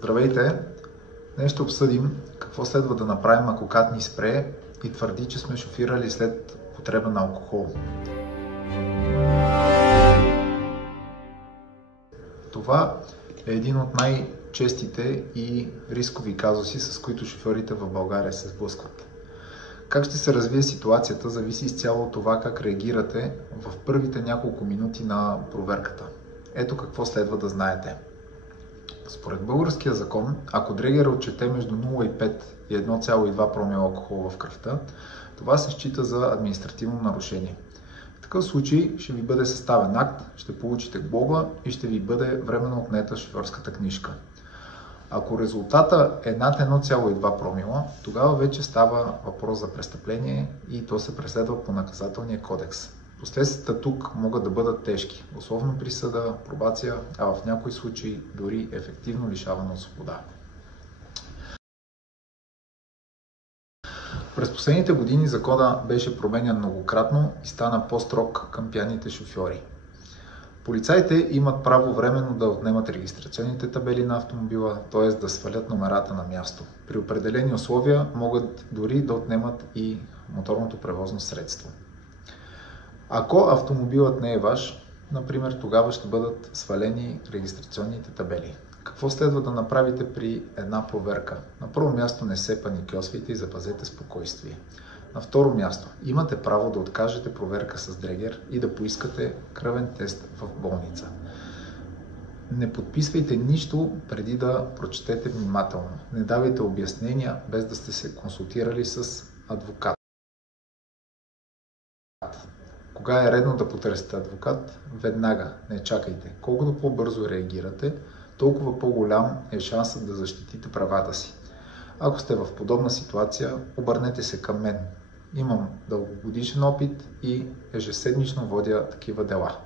Здравейте! Днес ще обсъдим какво следва да направим, ако кат ни спре и твърди, че сме шофирали след употреба на алкохол. Това е един от най-честите и рискови казуси, с които шофьорите в България се сблъскват. Как ще се развие ситуацията, зависи изцяло от това как реагирате в първите няколко минути на проверката. Ето какво следва да знаете. Според българския закон, ако дрегерът отчете между 0,5 и 1,2 промила алкохол в кръвта, това се счита за административно нарушение. В такъв случай ще ви бъде съставен акт, ще получите глоба и ще ви бъде временно отнета шофьорската книжка. Ако резултата е над 1,2 промила, тогава вече става въпрос за престъпление и то се преследва по наказателния кодекс. Последствията тук могат да бъдат тежки, условна присъда, пробация, а в някои случаи дори ефективно лишаване от свобода. През последните години закона беше променян многократно и стана по-строг към пияните шофьори. Полицаите имат право временно да отнемат регистрационните табели на автомобила, т.е. да свалят номерата на място. При определени условия могат дори да отнемат и моторното превозно средство. Ако автомобилът не е ваш, например, тогава ще бъдат свалени регистрационните табели. Какво следва да направите при една проверка? На първо място не се паникьосвайте и запазете спокойствие. На второ място, имате право да откажете проверка с дрегер и да поискате кръвен тест в болница. Не подписвайте нищо преди да прочетете внимателно. Не давайте обяснения без да сте се консултирали с адвокат. Кога е редно да потърсите адвокат? Веднага, не чакайте. Колкото по-бързо реагирате, толкова по-голям е шансът да защитите правата си. Ако сте в подобна ситуация, обърнете се към мен. Имам дългогодишен опит и ежеседмично водя такива дела.